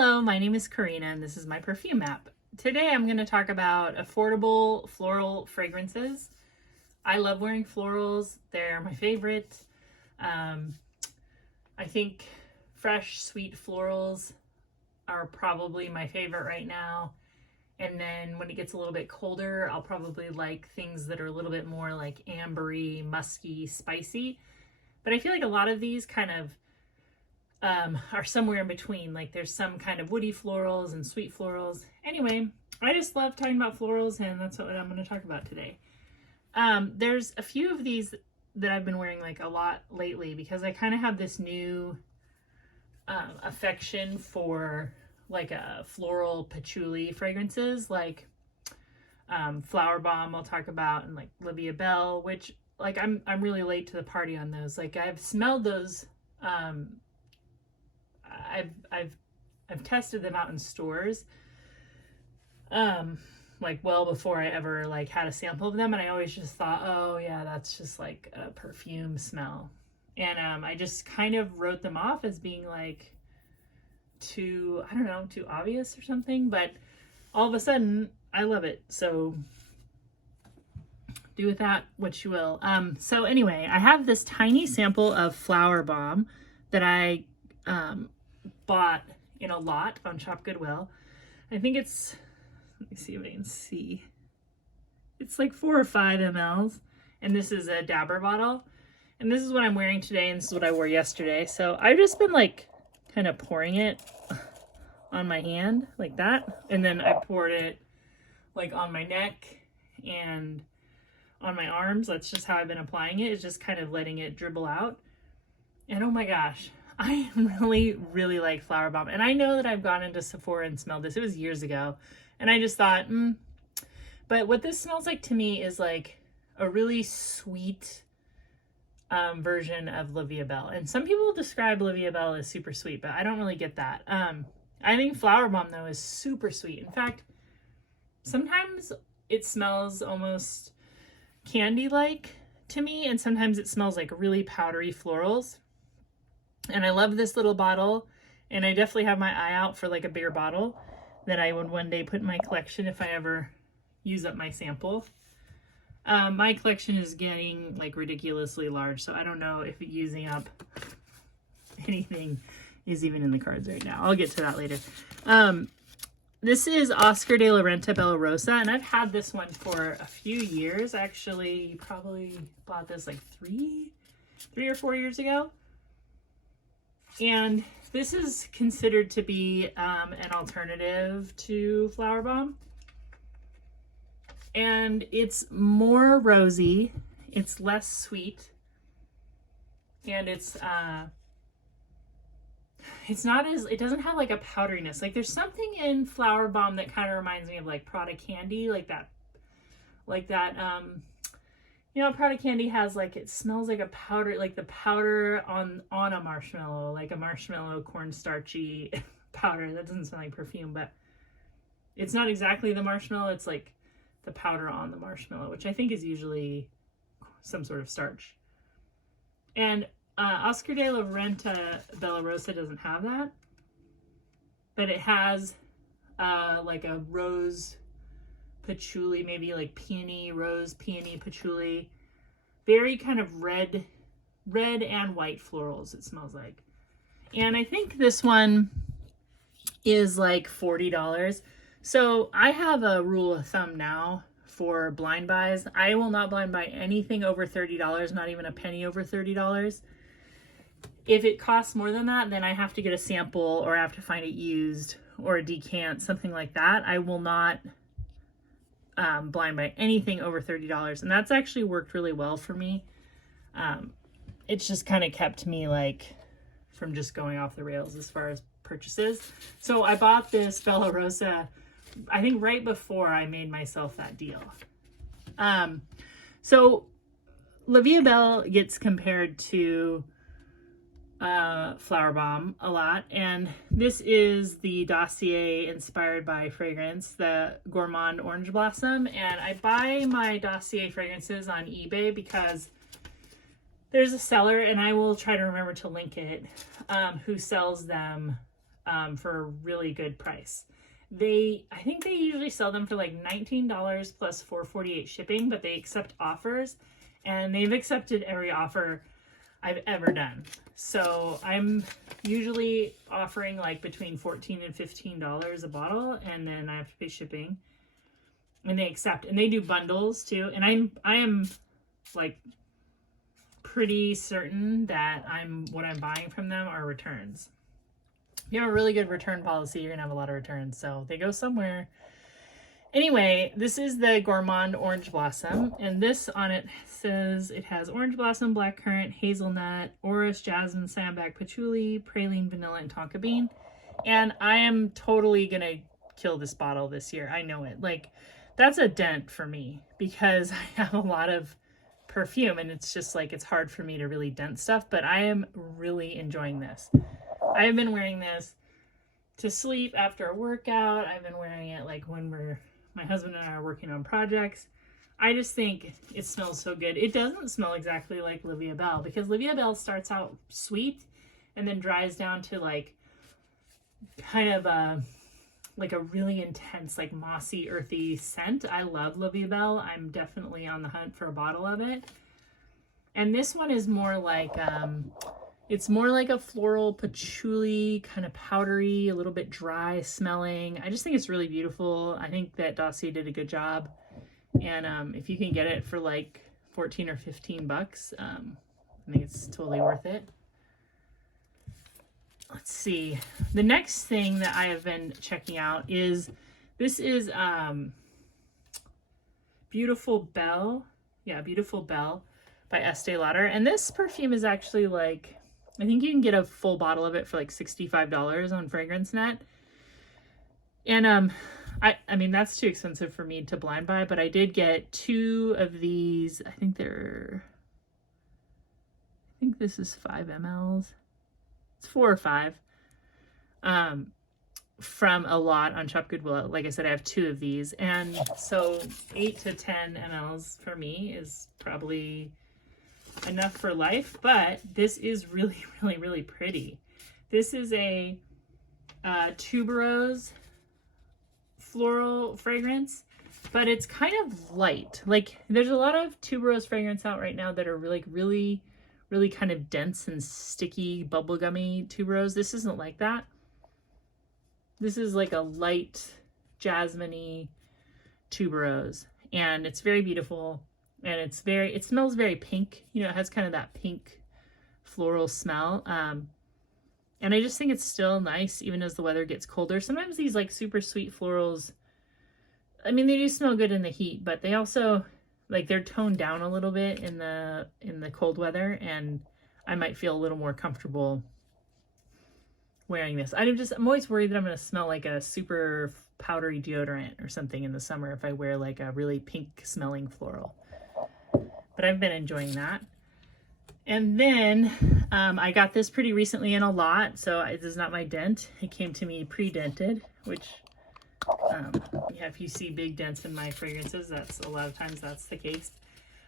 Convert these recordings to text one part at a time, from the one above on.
Hello, my name is Karina and this is my perfume app. Today I'm going to talk about affordable floral fragrances. I love wearing florals. They're my favorite. I think fresh, sweet florals are probably my favorite right now. And then when it gets a little bit colder, I'll probably like things that are a little bit more like ambery, musky, spicy. But I feel like a lot of these kind of are somewhere in between. Like there's some kind of woody florals and sweet florals. Anyway, I just love talking about florals, and that's what I'm going to talk about today. There's a few of these that I've been wearing like a lot lately because I kind of have this new affection for like a floral patchouli fragrances, like Flowerbomb I'll talk about, and like Belle, which like I'm really late to the party on those. Like I've smelled those. I've tested them out in stores, like well before I ever like had a sample of them, and I always just thought, oh yeah, that's just like a perfume smell, and I just kind of wrote them off as being like too, I don't know, too obvious or something. But all of a sudden, I love it. So do with that what you will. So anyway, I have this tiny sample of Flowerbomb that I bought in a lot on Shop Goodwill. I think it's, let me see if I can see. It's like 4 or 5 mLs, and this is a dabber bottle. And this is what I'm wearing today, and this is what I wore yesterday. So I've just been like kind of pouring it on my hand like that, and then I poured it like on my neck and on my arms. That's just how I've been applying it, is just kind of letting it dribble out. And oh my gosh, I really like Flowerbomb. And I know that I've gone into Sephora and smelled this. It was years ago. And I just thought, But what this smells like to me is like a really sweet version of Belle. And some people describe Belle as super sweet, but I don't really get that. I think Flowerbomb, though, is super sweet. In fact, sometimes it smells almost candy-like to me, and sometimes it smells like really powdery florals. And I love this little bottle, and I definitely have my eye out for like a bigger bottle that I would one day put in my collection if I ever use up my sample. My collection is getting like ridiculously large, so I don't know if using up anything is even in the cards right now. I'll get to that later. This is Oscar de la Renta Bella Rosa, and I've had this one for a few years. Actually, probably bought this like three or 4 years ago. And this is considered to be an alternative to Flowerbomb. And it's more rosy, it's less sweet, and it's not as, it doesn't have like a powderiness. Like there's something in Flowerbomb that kind of reminds me of like Prada candy, like that, you know, Prada candy has like, it smells like a powder, like the powder on a marshmallow, like a marshmallow cornstarchy powder. That doesn't smell like perfume, but it's not exactly the marshmallow. It's like the powder on the marshmallow, which I think is usually some sort of starch. And Oscar de la Renta Bella Rosa doesn't have that, but it has like a rose patchouli, maybe like peony, rose, peony, patchouli. Very kind of red and white florals, it smells like. And I think this one is like $40. So I have a rule of thumb now for blind buys. I will not blind buy anything over $30, not even a penny over $30. If it costs more than that, then I have to get a sample, or I have to find it used, or a decant, something like that. I will not blind buy anything over $30, and that's actually worked really well for me. It's just kind of kept me like from just going off the rails as far as purchases. So I bought this Bella Rosa, I think right before I made myself that deal. So Belle gets compared to Flowerbomb a lot, and this is the dossier inspired by fragrance, the Gourmand Orange Blossom. And I buy my dossier fragrances on eBay because there's a seller, and I will try to remember to link it, who sells them for a really good price. I think they usually sell them for like $19 plus $4.48 shipping, but they accept offers, and they've accepted every offer I've ever done. So I'm usually offering like between $14 and $15 a bottle, and then I have to pay shipping. And they accept, and they do bundles too. And I am like pretty certain that what I'm buying from them are returns. If you have a really good return policy, you're gonna have a lot of returns, so they go somewhere. Anyway, this is the Gourmand Orange Blossom, and this on it says it has orange blossom, blackcurrant, hazelnut, orris, jasmine, sambac, patchouli, praline, vanilla, and tonka bean. And I am totally gonna kill this bottle this year. I know it. Like, that's a dent for me because I have a lot of perfume, and it's just like it's hard for me to really dent stuff, but I am really enjoying this. I've been wearing this to sleep after a workout. I've been wearing it like when my husband and I are working on projects. I just think it smells so good. It doesn't smell exactly like Livia Belle, because Livia Belle starts out sweet and then dries down to like kind of a really intense, like mossy, earthy scent. I love Livia Belle. I'm definitely on the hunt for a bottle of it. And this one is more like it's more like a floral patchouli, kind of powdery, a little bit dry smelling. I just think it's really beautiful. I think that Dossier did a good job. And if you can get it for like 14 or 15 bucks, I think it's totally worth it. Let's see. The next thing that I have been checking out is, this is Beautiful Belle. Yeah, Beautiful Belle by Estee Lauder. And this perfume is actually like, I think you can get a full bottle of it for like $65 on FragranceNet. And I mean, that's too expensive for me to blind buy, but I did get 2 of these. I think this is 5 mLs. It's 4 or 5. From a lot on Shop Goodwill. Like I said, I have 2 of these. And so 8 to 10 mLs for me is probably enough for life, but this is really, really, really pretty. This is a tuberose floral fragrance, but it's kind of light. Like, there's a lot of tuberose fragrance out right now that are really, really, really kind of dense and sticky, bubblegummy tuberose. This isn't like that. This is like a light, jasmine-y tuberose, and it's very beautiful. And it smells very pink. You know, it has kind of that pink floral smell. And I just think it's still nice even as the weather gets colder. Sometimes these like super sweet florals, I mean, they do smell good in the heat, but they also, like, they're toned down a little bit in the cold weather, and I might feel a little more comfortable wearing this. I'm always worried that I'm going to smell like a super powdery deodorant or something in the summer if I wear like a really pink smelling floral. But I've been enjoying that. And then I got this pretty recently in a lot, so this is not my dent. It came to me pre-dented, which, yeah, if you see big dents in my fragrances, that's a lot of times that's the case.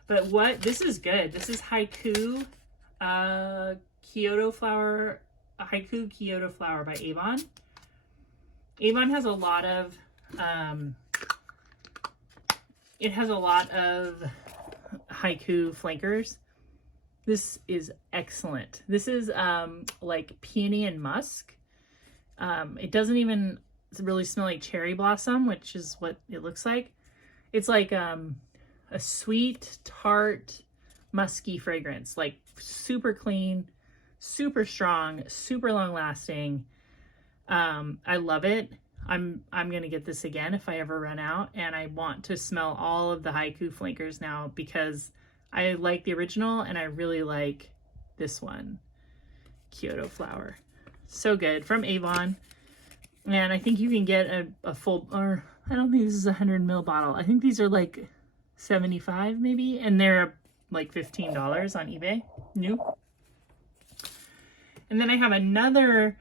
But this is good. This is Haiku Kyoto Flower by Avon. Avon has a lot of, it has a lot of Haiku flankers. This is excellent. This is like peony and musk. It doesn't even really smell like cherry blossom, which is what it looks like. It's like a sweet, tart, musky fragrance, like super clean, super strong, super long lasting. I love it. I'm gonna get this again if I ever run out, and I want to smell all of the Haiku flankers now because I like the original and I really like this one, Kyoto Flower. So good, from Avon. And I think you can get a full, or I don't think this is a 100 ml bottle. I think these are like 75 maybe, and they're like $15 on eBay, new. And then I have another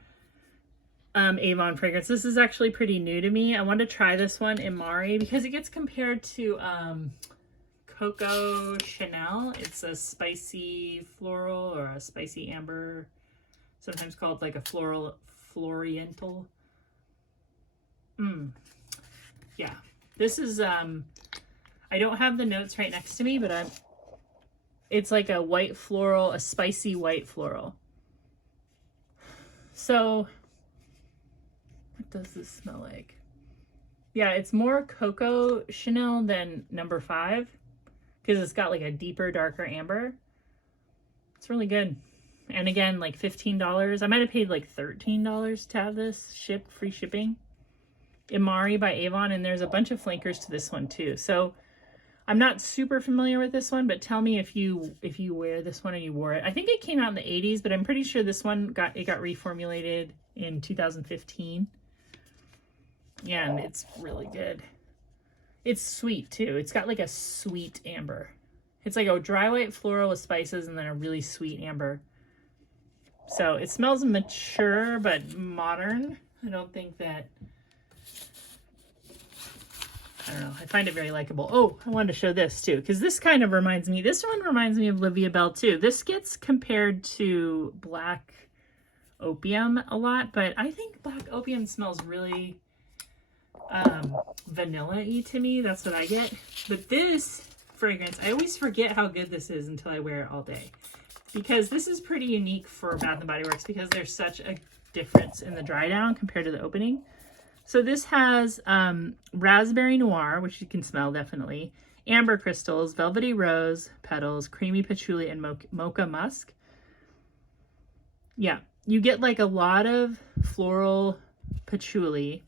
Avon fragrance. This is actually pretty new to me. I wanted to try this one, Imari, because it gets compared to Coco Chanel. It's a spicy floral or a spicy amber, sometimes called like a Floriental. Yeah, this is, I don't have the notes right next to me, but it's like a white floral, a spicy white floral. So what does this smell like? Yeah, it's more Coco Chanel than number 5 because it's got like a deeper, darker amber. It's really good. And again, like $15. I might have paid like $13 to have this shipped, free shipping. Imari by Avon, and there's a bunch of flankers to this one too. So I'm not super familiar with this one, but tell me if you wear this one and you wore it. I think it came out in the 80s, but I'm pretty sure this one got reformulated in 2015. Yeah, and it's really good. It's sweet too. It's got like a sweet amber. It's like a dry white floral with spices and then a really sweet amber. So it smells mature but modern. I don't think that, I don't know. I find it very likable. Oh, I wanted to show this too, because this kind of reminds me, this one reminds me of Olivia Belle too. This gets compared to Black Opium a lot, but I think Black Opium smells really vanilla-y to me. That's what I get. But this fragrance, I always forget how good this is until I wear it all day. Because this is pretty unique for Bath & Body Works because there's such a difference in the dry down compared to the opening. So this has raspberry noir, which you can smell definitely, amber crystals, velvety rose petals, creamy patchouli, and mocha musk. Yeah, you get like a lot of floral patchouli.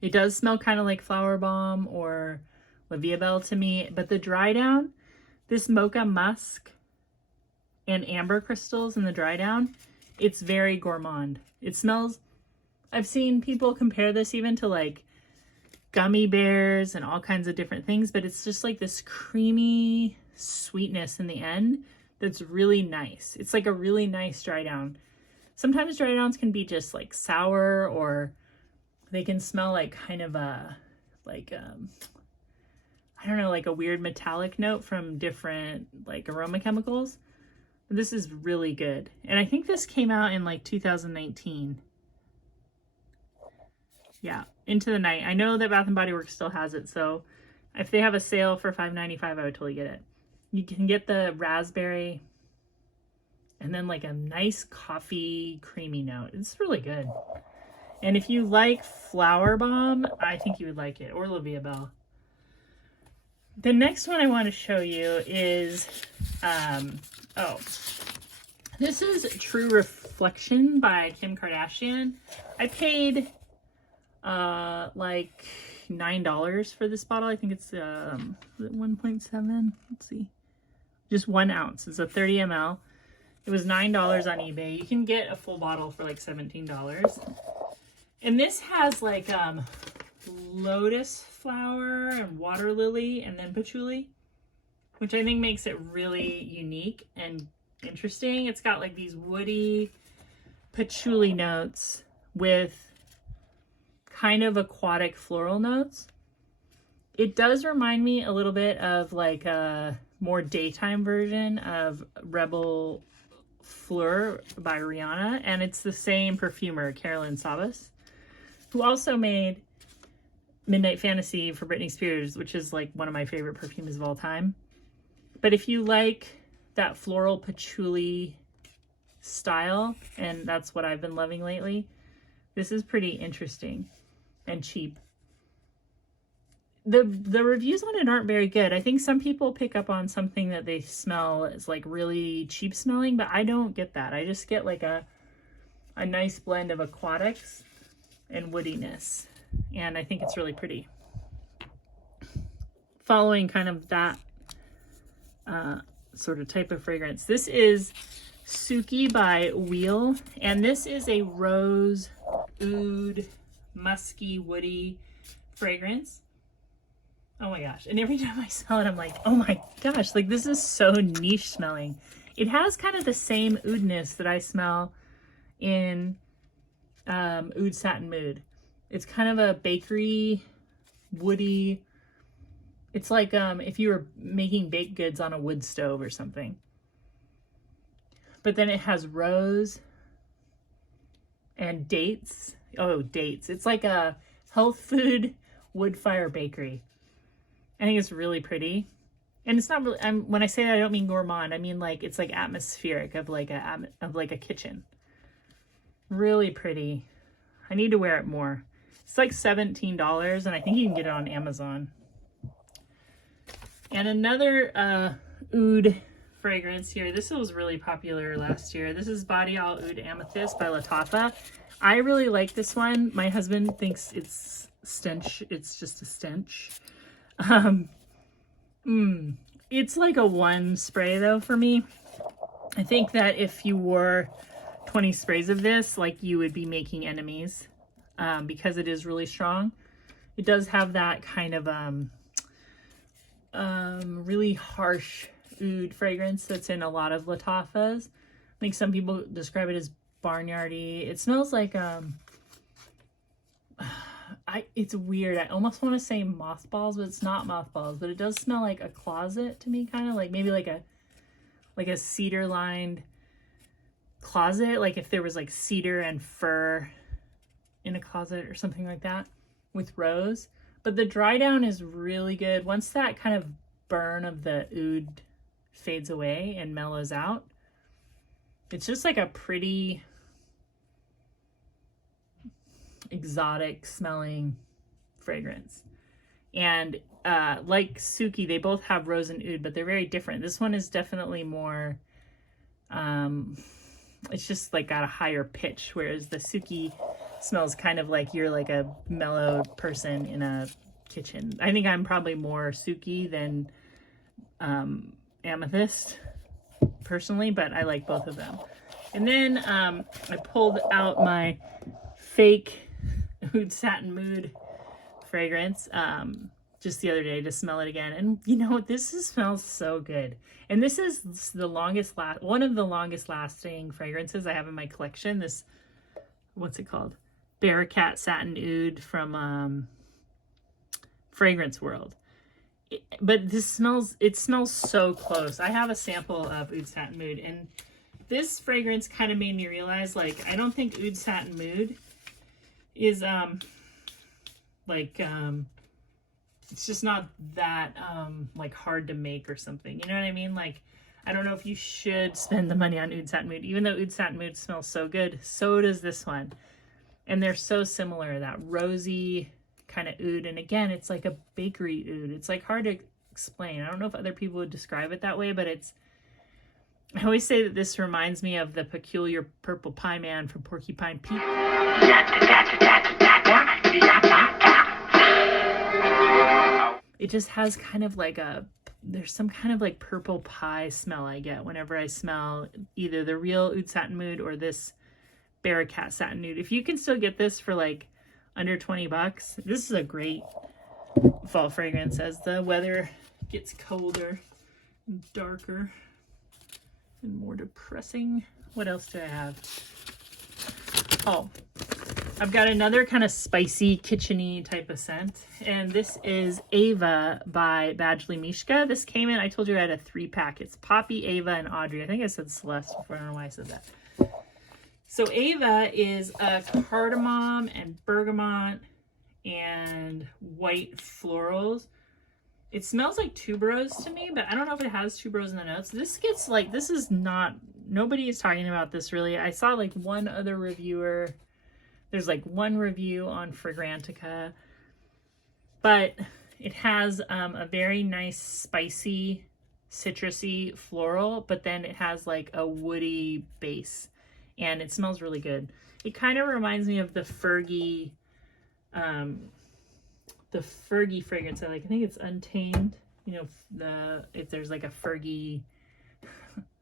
It does smell kind of like Flowerbomb or Olivia Belle to me, but the dry down, this mocha musk and amber crystals in the dry down, it's very gourmand. It smells, I've seen people compare this even to like gummy bears and all kinds of different things, but it's just like this creamy sweetness in the end that's really nice. It's like a really nice dry down. Sometimes dry downs can be just like sour, or they can smell like kind of a, like, I don't know, like a weird metallic note from different like aroma chemicals. This is really good. And I think this came out in like 2019. Yeah, Into the Night. I know that Bath & Body Works still has it, so if they have a sale for $5.95, I would totally get it. You can get the raspberry and then like a nice coffee creamy note. It's really good. And if you like Flowerbomb, I think you would like it, or Olivia Belle. The next one I want to show you is, this is True Reflection by Kim Kardashian. I paid like $9 for this bottle. I think it's 1.7. Let's see. Just 1 ounce. It's a 30 ml. It was $9 on eBay. You can get a full bottle for like $17. And this has like lotus flower and water lily and then patchouli, which I think makes it really unique and interesting. It's got like these woody patchouli notes with kind of aquatic floral notes. It does remind me a little bit of like a more daytime version of Rebel Fleur by Rihanna, and it's the same perfumer, Carolyn Sabas, who also made Midnight Fantasy for Britney Spears, which is like one of my favorite perfumes of all time. But if you like that floral patchouli style, and that's what I've been loving lately, this is pretty interesting and cheap. The reviews on it aren't very good. I think some people pick up on something that they smell as like really cheap smelling, but I don't get that. I just get like a nice blend of aquatics and woodiness, and I think it's really pretty. Following kind of that sort of type of fragrance, this is Suki by Wheel, and this is a rose oud musky woody fragrance. Oh my gosh, and every time I smell it I'm like, oh my gosh, like this is so niche smelling. It has kind of the same oudness that I smell in Oud Satin Mood. It's kind of a bakery, woody. It's like if you were making baked goods on a wood stove or something. But then it has rose and dates. Oh, dates. It's like a health food wood fire bakery. I think it's really pretty. And it's not really, when I say that, I don't mean gourmand. I mean like, it's like atmospheric of like a kitchen. Really pretty. I need to wear it more. It's like $17 and I think you can get it on Amazon. And another oud fragrance here. This was really popular last year. This is Body All Oud Amethyst by Lattafa. I really like this one. My husband thinks it's stench. It's just a stench. It's like a one spray though for me. I think that if you wore 20 sprays of this, like you would be making enemies because it is really strong. It does have that kind of really harsh oud fragrance that's in a lot of Lattafas. I think some people describe it as barnyardy. It smells like it's weird. I almost want to say mothballs, but it's not mothballs, but it does smell like a closet to me, kind of like maybe like a cedar lined closet, like if there was like cedar and fir in a closet or something like that with rose. But the dry down is really good. Once that kind of burn of the oud fades away and mellows out, it's just like a pretty exotic smelling fragrance. And like Suki, they both have rose and oud, but they're very different. This one is definitely more it's just like got a higher pitch, whereas the Suki smells kind of like you're like a mellow person in a kitchen. I think I'm probably more Suki than Amethyst personally, but I like both of them. And then I pulled out my fake Satin Mood fragrance just the other day to smell it again. And you know what? Smells so good. And this is one of the longest lasting fragrances I have in my collection. This, what's it called? Barakat Satin Oud from Fragrance World. But it smells so close. I have a sample of Oud Satin Mood, and this fragrance kind of made me realize, like, I don't think Oud Satin Mood is it's just not that like hard to make or something, you know what I mean? Like, I don't know if you should spend the money on Oud Satin Mood. Even though Oud Satin Mood smells so good, so does this one, and they're so similar, that rosy kind of oud. And again, it's like a bakery oud. It's like hard to explain. I don't know if other people would describe it that way, but I always say that this reminds me of the peculiar purple pie man from Porcupine Peak. It just has kind of like there's some kind of like purple pie smell I get whenever I smell either the real Oud Satin Mood or this Barakat Satin Oud. If you can still get this for like under 20 bucks, this is a great fall fragrance as the weather gets colder and darker and more depressing. What else do I have? Oh, I've got another kind of spicy, kitchen-y type of scent, and this is Ava by Badgley Mishka. This came in, I told you I had a 3-pack. It's Poppy, Ava, and Audrey. I think I said Celeste before. I don't know why I said that. So Ava is a cardamom and bergamot and white florals. It smells like tuberose to me, but I don't know if it has tuberose in the notes. This gets like, this is not, nobody is talking about this really. I saw like one other reviewer. There's like one review on Fragrantica, but it has a very nice spicy, citrusy floral, but then it has like a woody base, and it smells really good. It kind of reminds me of the Fergie fragrance I like. I think it's Untamed. You know, if there's like a Fergie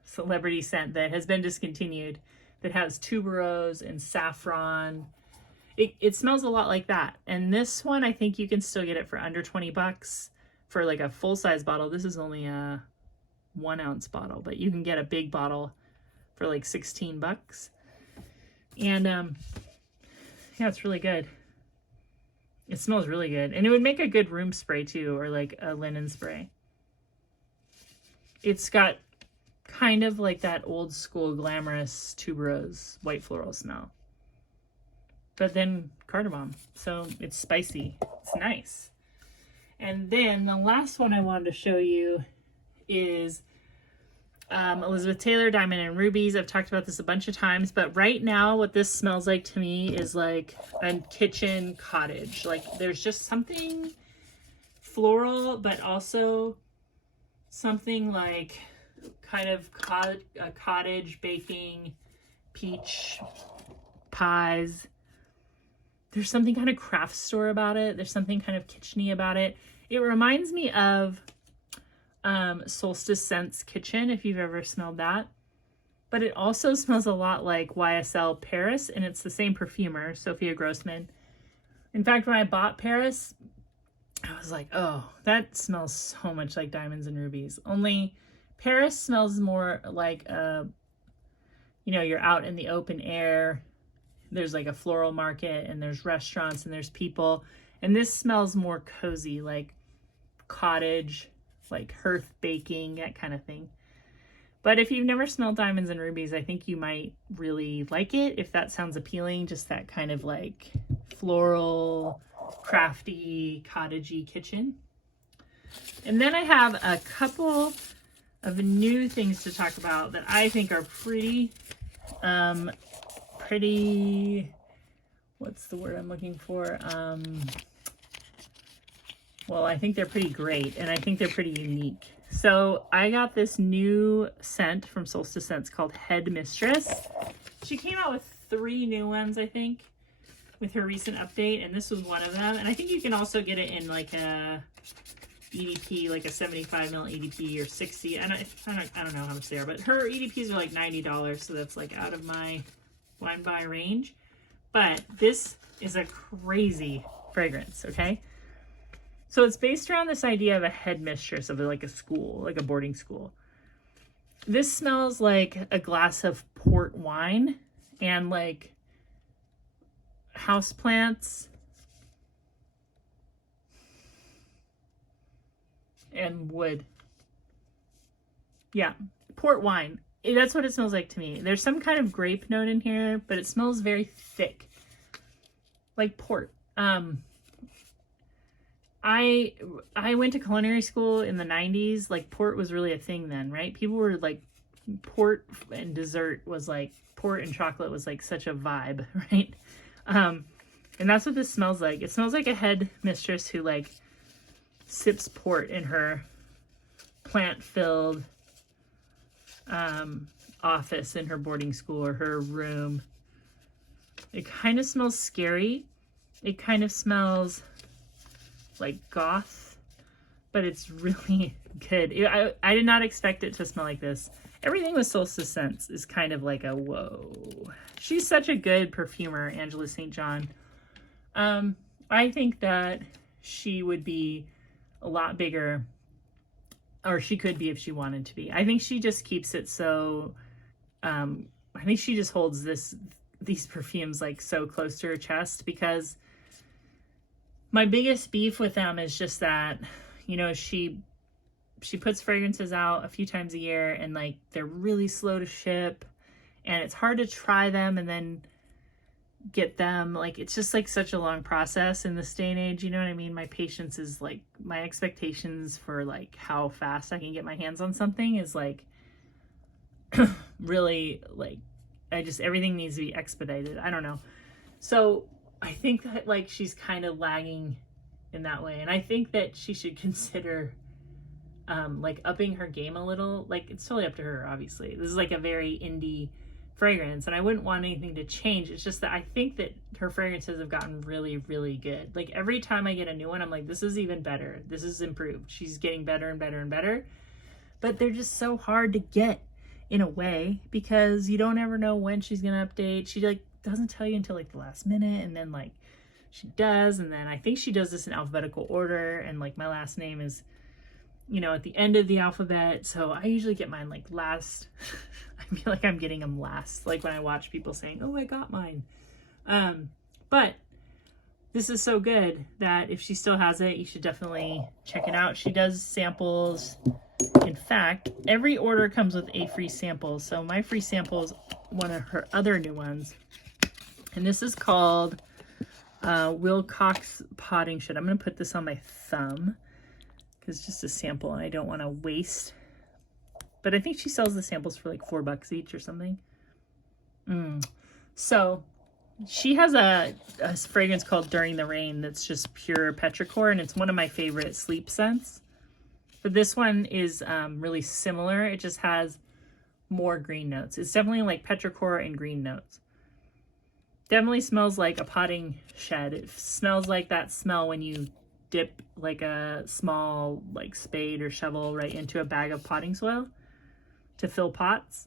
celebrity scent that has been discontinued that has tuberose and saffron. It smells a lot like that. And this one, I think you can still get it for under 20 bucks for like a full-size bottle. This is only a 1-ounce bottle, but you can get a big bottle for like 16 bucks. And yeah, it's really good. It smells really good. And it would make a good room spray too, or like a linen spray. It's got kind of like that old school glamorous tuberose white floral smell. but then cardamom. So it's spicy. It's nice. And then the last one I wanted to show you is Elizabeth Taylor Diamond and Rubies. I've talked about this a bunch of times, but right now what this smells like to me is like a kitchen cottage. Like there's just something floral, but also something like kind of a cottage baking, peach pies. There's something kind of craft store about it. There's something kind of kitcheny about it. It reminds me of Solstice Scents Kitchen, if you've ever smelled that. But it also smells a lot like YSL Paris, and it's the same perfumer, Sophia Grossman. In fact, when I bought Paris, I was like, oh, that smells so much like Diamonds and Rubies. Only Paris smells more like, you're out in the open air. There's like a floral market, and there's restaurants, and there's people. And this smells more cozy, like cottage, like hearth baking, that kind of thing. But if you've never smelled Diamonds and Rubies, I think you might really like it if that sounds appealing. Just that kind of like floral, crafty, cottagey kitchen. And then I have a couple of new things to talk about that I think are pretty, what's the word I'm looking for? Well, I think they're pretty great, and I think they're pretty unique. So I got this new scent from Solstice Scents called Headmistress. She came out with 3 new ones, I think, with her recent update, and this was one of them. And I think you can also get it in like a EDP, like a 75 ml EDP or 60. I don't know how much they are, but her EDPs are like $90, so that's like out of my wine buy range. But this is a crazy fragrance, okay? So it's based around this idea of a headmistress of like a school, like a boarding school. This smells like a glass of port wine and like houseplants and wood. Yeah, port wine. That's what it smells like to me. There's some kind of grape note in here, but it smells very thick, like port. I went to culinary school in the 90s. Like port was really a thing then, right? People were like, port and dessert was like, port and chocolate was like such a vibe, right? And that's what this smells like. It smells like a headmistress who like sips port in her plant-filled office in her boarding school or her room. It kind of smells scary. It kind of smells like goth, but it's really good. I did not expect it to smell like this. Everything with Solstice Scents is kind of like a whoa. She's such a good perfumer, Angela St. John. I think that she would be a lot bigger, or she could be if she wanted to be. I think she just keeps it so, I think she just holds these perfumes like so close to her chest, because my biggest beef with them is just that, she puts fragrances out a few times a year, and like they're really slow to ship, and it's hard to try them and then get them. Like it's just like such a long process in this day and age, you know what I mean? My patience is like, my expectations for like how fast I can get my hands on something is like really like, everything needs to be expedited. I don't know. So I think that like she's kind of lagging in that way, and I think that she should consider like upping her game a little. Like it's totally up to her, obviously. This is like a very indie fragrance, and I wouldn't want anything to change. It's just that I think that her fragrances have gotten really, really good. Like every time I get a new one, I'm like, this is even better. This is improved. She's getting better and better and better. But they're just so hard to get in a way, because you don't ever know when she's gonna update. She like doesn't tell you until like the last minute, and then like she does, and then I think she does this in alphabetical order, and like my last name is at the end of the alphabet, so I usually get mine like last. I feel like I'm getting them last, like when I watch people saying, oh, I got mine. But this is so good that if she still has it, you should definitely check it out. She does samples. In fact, every order comes with a free sample, so my free sample is one of her other new ones. And this is called Wilcox potting shed. I'm going to put this on my thumb because it's just a sample and I don't want to waste. But I think she sells the samples for like $4 each or something. So she has a fragrance called During the Rain that's just pure petrichor, and it's one of my favorite sleep scents. But this one is really similar. It just has more green notes. It's definitely like petrichor and green notes. Definitely smells like a potting shed. It smells like that smell when you dip like a small like spade or shovel right into a bag of potting soil to fill pots.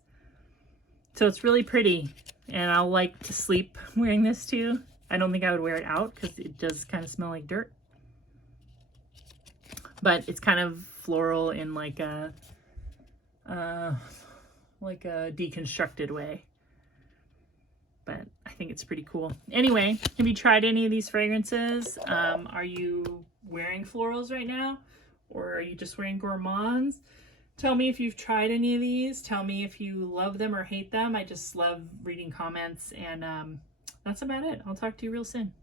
So it's really pretty, and I'll like to sleep wearing this too. I don't think I would wear it out because it does kind of smell like dirt. But it's kind of floral in like a deconstructed way. But I think it's pretty cool. Anyway, have you tried any of these fragrances? Are you wearing florals right now? Or are you just wearing gourmands? Tell me if you've tried any of these. Tell me if you love them or hate them. I just love reading comments, and that's about it. I'll talk to you real soon.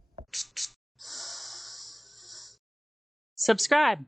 Subscribe.